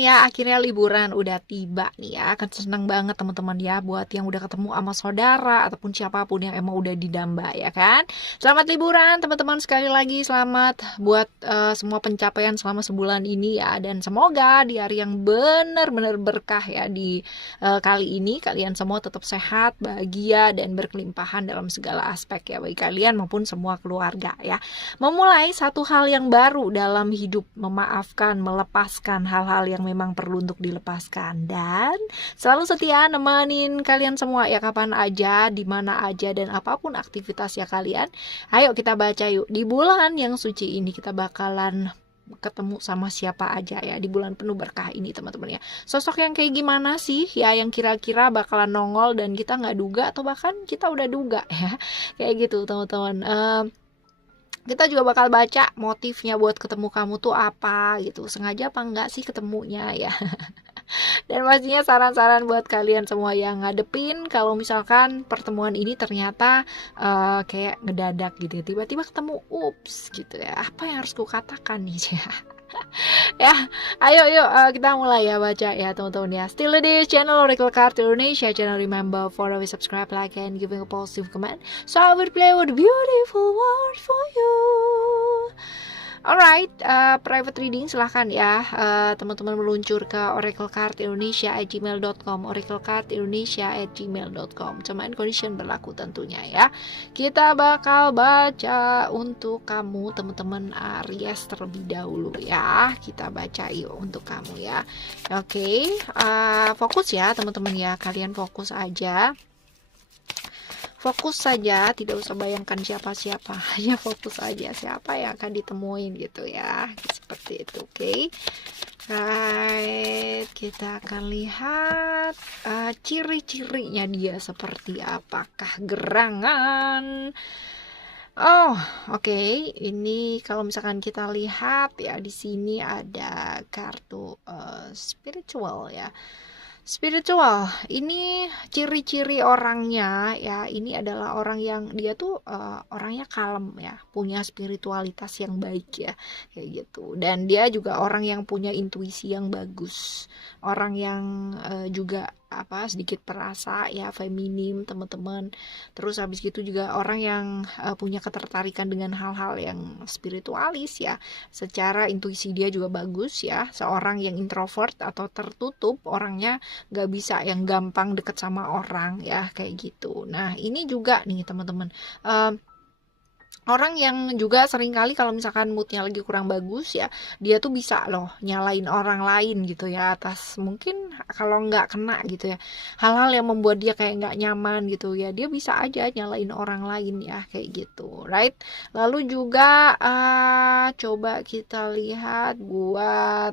ya, akhirnya liburan udah tiba nih ya. Kan seneng banget teman-teman ya buat yang udah ketemu sama saudara ataupun siapapun yang emang udah didamba ya kan. Selamat liburan teman-teman, sekali lagi selamat buat semua pencapaian selama sebulan ini ya, dan semoga di hari yang benar-benar berkah ya di kali ini kalian semua tetap sehat, bahagia dan berkelimpahan dalam segala aspek ya, bagi kalian maupun semua keluarga ya. Memulai satu hal yang baru dalam hidup, memaafkan, melepaskan hal-hal yang memang perlu untuk dilepaskan, dan selalu setia nemenin kalian semua ya, kapan aja, di mana aja, dan apapun aktivitas ya kalian. Ayo kita baca yuk, di bulan yang suci ini kita bakalan ketemu sama siapa aja ya di bulan penuh berkah ini teman-teman ya. Sosok yang kayak gimana sih ya yang kira-kira bakalan nongol dan kita nggak duga, atau bahkan kita udah duga ya, kayak gitu teman-teman. Kita juga bakal baca motifnya buat ketemu kamu tuh apa gitu, sengaja apa enggak sih ketemunya ya. Dan pastinya saran-saran buat kalian semua yang ngadepin kalau misalkan pertemuan ini ternyata kayak ngedadak gitu, tiba-tiba ketemu, ups gitu ya, apa yang harus kukatakan nih ya. Ya, ayo yuk kita mulai ya baca ya teman-teman ya. Still di channel Oracle Card Indonesia channel. Remember for always subscribe, like, and giving a positive comment, so I will play with beautiful word for you. Alright, private reading silahkan ya teman-teman meluncur ke oraclecardindonesia@gmail.com, oraclecardindonesia@gmail.com. Terms and condition berlaku tentunya ya. Kita bakal baca untuk kamu teman-teman Aries terlebih dahulu ya. Kita baca yuk untuk kamu ya. Oke, fokus ya teman-teman ya. Kalian fokus aja. Fokus saja, tidak usah bayangkan siapa-siapa, hanya fokus aja siapa yang akan ditemuin gitu ya, seperti itu. Oke. Right, kita akan lihat ciri-cirinya dia seperti apakah gerangan. Oh, oke. Ini kalau misalkan kita lihat ya, di sini ada kartu spiritual ya. Spiritual, ini ciri-ciri orangnya ya, ini adalah orang yang dia tuh orangnya kalem ya, punya spiritualitas yang baik ya, kayak gitu. Dan dia juga orang yang punya intuisi yang bagus, orang yang juga sedikit perasa ya, feminim teman-teman. Terus habis gitu juga orang yang punya ketertarikan dengan hal-hal yang spiritualis ya, secara intuisi dia juga bagus ya. Seorang yang introvert atau tertutup, orangnya gak bisa yang gampang deket sama orang ya, kayak gitu. Nah ini juga nih teman-teman, orang yang juga seringkali kalau misalkan moodnya lagi kurang bagus ya, dia tuh bisa loh nyalain orang lain gitu ya, atas mungkin kalau nggak kena gitu ya, hal-hal yang membuat dia kayak nggak nyaman gitu ya, dia bisa aja nyalain orang lain ya, kayak gitu, right? Lalu juga coba kita lihat buat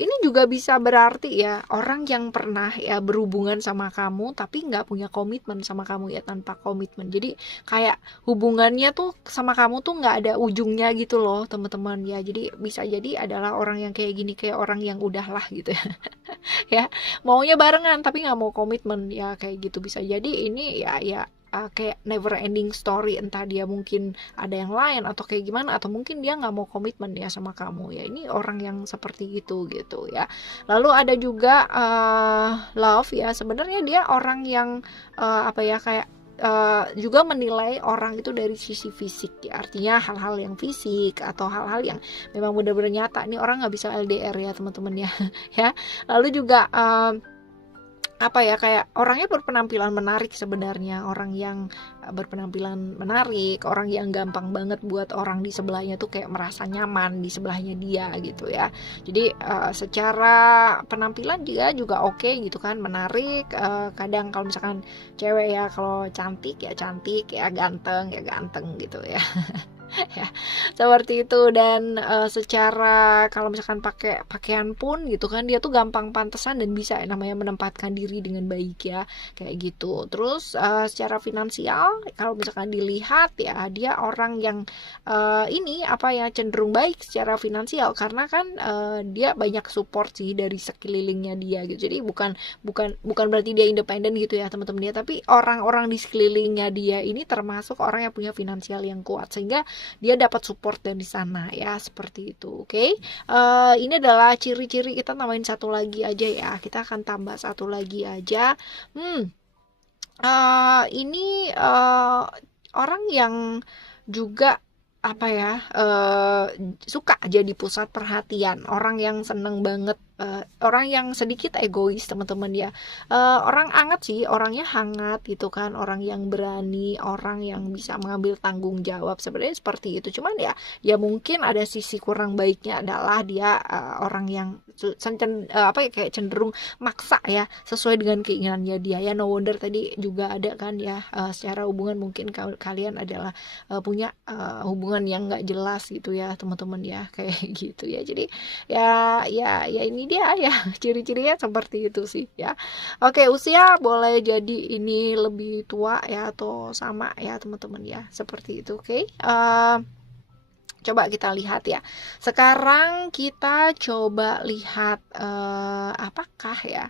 ini juga bisa berarti ya, orang yang pernah ya berhubungan sama kamu tapi nggak punya komitmen sama kamu ya, tanpa komitmen. Jadi kayak hubungannya tuh sama kamu tuh nggak ada ujungnya gitu loh teman-teman ya. Jadi bisa jadi adalah orang yang kayak gini, kayak orang yang udahlah gitu ya. Ya maunya barengan tapi nggak mau komitmen ya, kayak gitu. Bisa jadi ini ya kayak never ending story, entah dia mungkin ada yang lain atau kayak gimana, atau mungkin dia nggak mau komitmen ya sama kamu ya. Ini orang yang seperti itu gitu ya. Lalu ada juga love ya, sebenarnya dia orang yang kayak juga menilai orang itu dari sisi fisik ya, artinya hal-hal yang fisik atau hal-hal yang memang benar-benar nyata. Ini orang nggak bisa LDR ya teman-teman ya. Ya lalu juga kayak orangnya berpenampilan menarik sebenarnya, orang yang berpenampilan menarik, orang yang gampang banget buat orang di sebelahnya tuh kayak merasa nyaman di sebelahnya dia gitu ya. Jadi secara penampilan dia juga oke gitu kan, menarik. Kadang kalau misalkan cewek ya, kalau cantik ya cantik ya, ganteng ya ganteng gitu ya. Ya seperti itu. Dan secara kalau misalkan pakai pakaian pun gitu kan, dia tuh gampang pantesan dan bisa namanya menempatkan diri dengan baik ya, kayak gitu. Terus secara finansial kalau misalkan dilihat ya, dia orang yang cenderung baik secara finansial, karena kan dia banyak support sih dari sekelilingnya dia gitu. Jadi bukan berarti dia independen gitu ya teman-teman ya, tapi orang-orang di sekelilingnya dia ini termasuk orang yang punya finansial yang kuat, sehingga dia dapat support dari sana ya, seperti itu. Oke. Ini adalah ciri-ciri. Kita tambahin satu lagi aja ya, kita akan tambah satu lagi aja. Ini orang yang juga apa ya, suka jadi pusat perhatian, orang yang seneng banget, orang yang sedikit egois teman-teman ya. Orang hangat sih, orangnya hangat gitu kan, orang yang berani, orang yang bisa mengambil tanggung jawab, sebenarnya seperti itu. Cuman ya mungkin ada sisi kurang baiknya adalah dia orang yang kayak cenderung maksa ya, sesuai dengan keinginannya dia ya. No wonder tadi juga ada kan ya, secara hubungan mungkin kalian adalah punya hubungan yang nggak jelas gitu ya teman-teman ya, kayak gitu ya. Jadi ya ini dia ya, ciri-cirinya seperti itu sih ya. Oke, usia boleh jadi ini lebih tua ya atau sama ya teman-teman ya, seperti itu. Oke. Coba kita lihat ya. Sekarang kita coba lihat apakah ya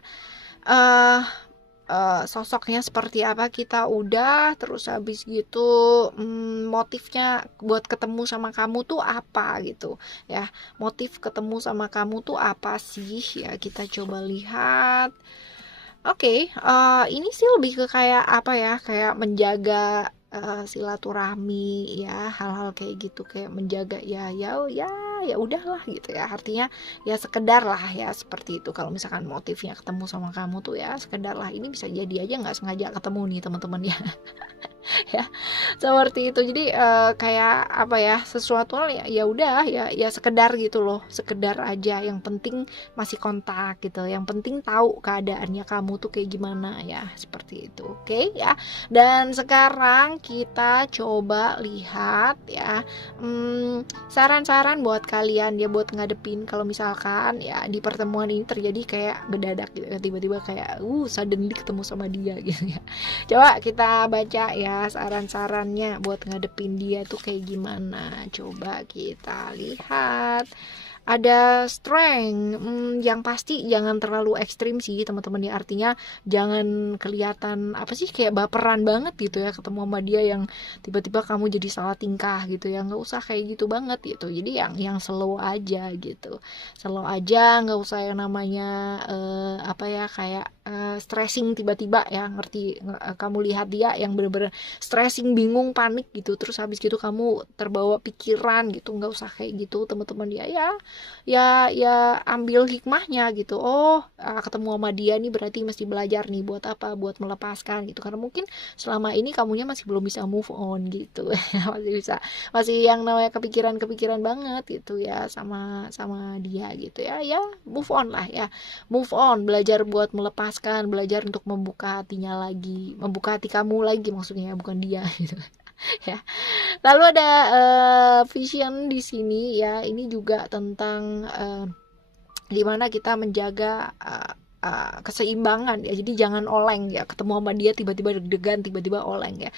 sosoknya seperti apa. Kita udah, terus habis gitu motifnya buat ketemu sama kamu tuh apa gitu ya. Motif ketemu sama kamu tuh apa sih ya, kita coba lihat. Oke, ini sih lebih ke kayak apa ya, kayak menjaga silaturahmi ya, hal-hal kayak gitu, kayak menjaga ya udahlah gitu ya, artinya ya sekedar lah ya, seperti itu. Kalau misalkan motifnya ketemu sama kamu tuh ya sekedar lah, ini bisa jadi aja nggak sengaja ketemu nih teman-teman ya. Ya seperti itu. Jadi kayak apa ya, sesuatu ya udah ya sekedar gitu loh, sekedar aja, yang penting masih kontak gitu, yang penting tahu keadaannya kamu tuh kayak gimana ya, seperti itu. Oke ya. Dan sekarang kita coba lihat ya, saran-saran buat kalian ya, buat ngadepin kalau misalkan ya di pertemuan ini terjadi kayak mendadak gitu, tiba-tiba kayak suddenly ketemu sama dia gitu ya. Coba kita baca ya saran-sarannya buat ngadepin dia tuh kayak gimana. Coba kita lihat. Ada strength, yang pasti jangan terlalu ekstrim sih teman-teman ya, artinya jangan kelihatan apa sih, kayak baperan banget gitu ya ketemu sama dia, yang tiba-tiba kamu jadi salah tingkah gitu ya, nggak usah kayak gitu banget gitu. Jadi yang slow aja gitu, slow aja, nggak usah yang namanya apa ya, kayak stressing tiba-tiba ya, ngerti? Kamu lihat dia yang bener-bener stressing, bingung, panik gitu, terus habis gitu kamu terbawa pikiran gitu, nggak usah kayak gitu teman-teman ya ambil hikmahnya gitu. Ketemu sama dia nih berarti mesti belajar nih, buat apa, buat melepaskan gitu, karena mungkin selama ini kamunya masih belum bisa move on gitu. masih yang namanya kepikiran banget gitu ya sama dia gitu ya move on lah ya, move on, belajar buat melepaskan, belajar untuk membuka hatinya lagi, membuka hati kamu lagi maksudnya, bukan dia gitu ya. Lalu ada vision di sini ya, ini juga tentang gimana kita menjaga keseimbangan ya. Jadi jangan oleng ya, ketemu sama dia tiba-tiba deg-degan, tiba-tiba oleng ya.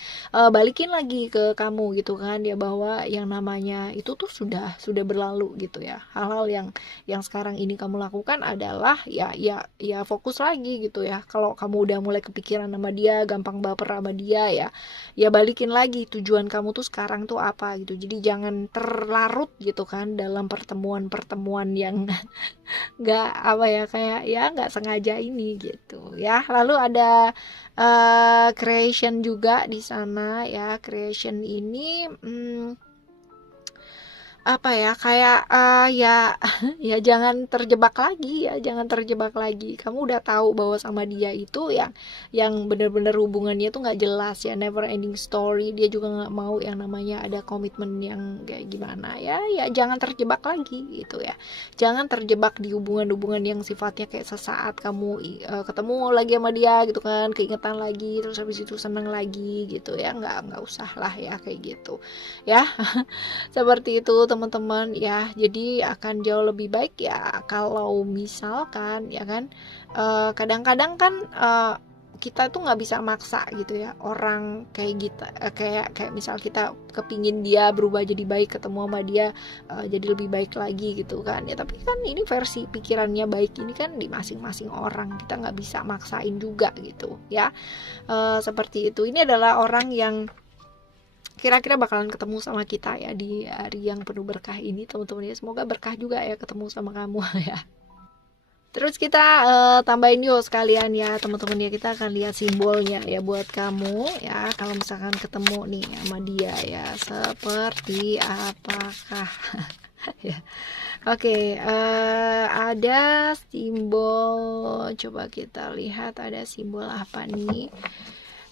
Balikin lagi ke kamu gitu kan ya, bahwa yang namanya itu tuh sudah berlalu gitu ya. Hal-hal yang sekarang ini kamu lakukan adalah ya fokus lagi gitu ya. Kalau kamu udah mulai kepikiran sama dia, gampang baper sama dia ya balikin lagi, tujuan kamu tuh sekarang tuh apa gitu. Jadi jangan terlarut gitu kan dalam pertemuan yang nggak apa ya, kayak ya nggak sengaja ini gitu ya. Lalu ada creation juga di sana ya. Creation ini apa ya, kayak ya jangan terjebak lagi ya, jangan terjebak lagi. Kamu udah tahu bahwa sama dia itu yang bener-bener hubungannya tuh nggak jelas ya, never ending story. Dia juga nggak mau yang namanya ada komitmen yang kayak gimana ya jangan terjebak lagi gitu ya. Jangan terjebak di hubungan-hubungan yang sifatnya kayak sesaat kamu ketemu lagi sama dia gitu kan, keingetan lagi, terus habis itu seneng lagi gitu ya. Nggak usah lah ya kayak gitu ya. Seperti itu teman-teman ya. Jadi akan jauh lebih baik ya kalau misalkan ya kan, kadang-kadang kan kita tuh nggak bisa maksa gitu ya orang kayak gitu, kayak misal kita kepingin dia berubah jadi baik, ketemu sama dia jadi lebih baik lagi gitu kan ya. Tapi kan ini versi pikirannya baik ini kan di masing-masing orang, kita nggak bisa maksain juga gitu ya. Seperti itu. Ini adalah orang yang kira-kira bakalan ketemu sama kita ya di hari yang penuh berkah ini teman-teman ya. Semoga berkah juga ya ketemu sama kamu ya. Terus kita tambahin yuk sekalian ya teman-teman ya, kita akan lihat simbolnya ya buat kamu ya, kalau misalkan ketemu nih sama dia ya, seperti apakah ya. Oke, ada simbol, coba kita lihat ada simbol apa nih.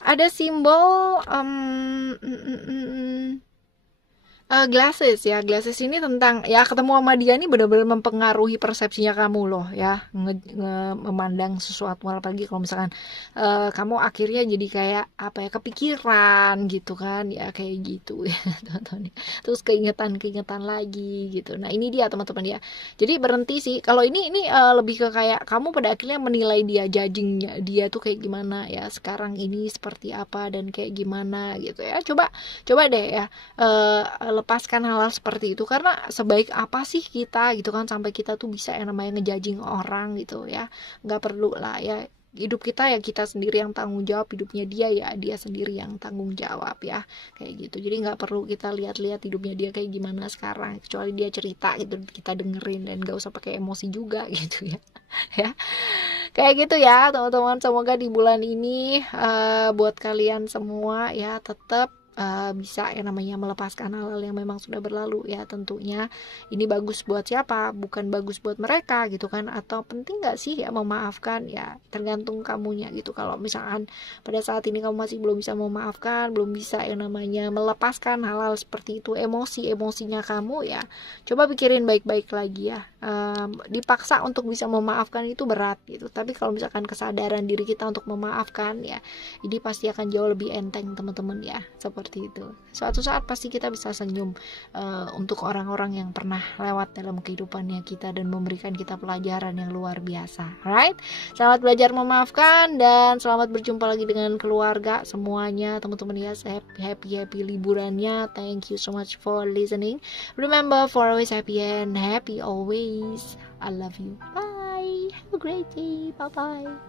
Ada simbol glasses ya. Glasses ini tentang ya ketemu sama dia nih benar-benar mempengaruhi persepsinya kamu loh ya, memandang sesuatu, apalagi kalau misalkan kamu akhirnya jadi kayak apa ya, kepikiran gitu kan ya, kayak gitu ya teman-teman. Terus keingetan lagi gitu. Nah ini dia teman-teman ya, jadi berhenti sih kalau ini lebih ke kayak kamu pada akhirnya menilai dia, judgingnya dia tuh kayak gimana ya sekarang ini, seperti apa dan kayak gimana gitu ya. Coba deh ya lepaskan hal-hal seperti itu, karena sebaik apa sih kita gitu kan sampai kita tuh bisa yang namanya ngejudging orang gitu ya. Nggak perlu lah ya, hidup kita ya kita sendiri yang tanggung jawab, hidupnya dia ya dia sendiri yang tanggung jawab ya, kayak gitu. Jadi nggak perlu kita lihat-lihat hidupnya dia kayak gimana sekarang, kecuali dia cerita gitu kita dengerin, dan nggak usah pakai emosi juga gitu ya. Ya kayak gitu ya teman-teman. Semoga di bulan ini buat kalian semua ya tetap bisa yang namanya melepaskan hal-hal yang memang sudah berlalu ya. Tentunya ini bagus buat siapa, bukan bagus buat mereka gitu kan, atau penting nggak sih ya memaafkan, ya tergantung kamunya gitu. Kalau misalkan pada saat ini kamu masih belum bisa memaafkan, belum bisa yang namanya melepaskan hal-hal seperti itu, emosinya kamu ya, coba pikirin baik-baik lagi ya. Dipaksa untuk bisa memaafkan itu berat gitu, tapi kalau misalkan kesadaran diri kita untuk memaafkan ya, ini pasti akan jauh lebih enteng teman-teman ya. Seperti itu, suatu saat pasti kita bisa senyum untuk orang-orang yang pernah lewat dalam kehidupannya kita dan memberikan kita pelajaran yang luar biasa. Alright, selamat belajar memaafkan dan selamat berjumpa lagi dengan keluarga semuanya teman-teman ya. Happy liburannya. Thank you so much for listening. Remember for always happy and happy always. I love you. Bye. Have a great day. Bye bye.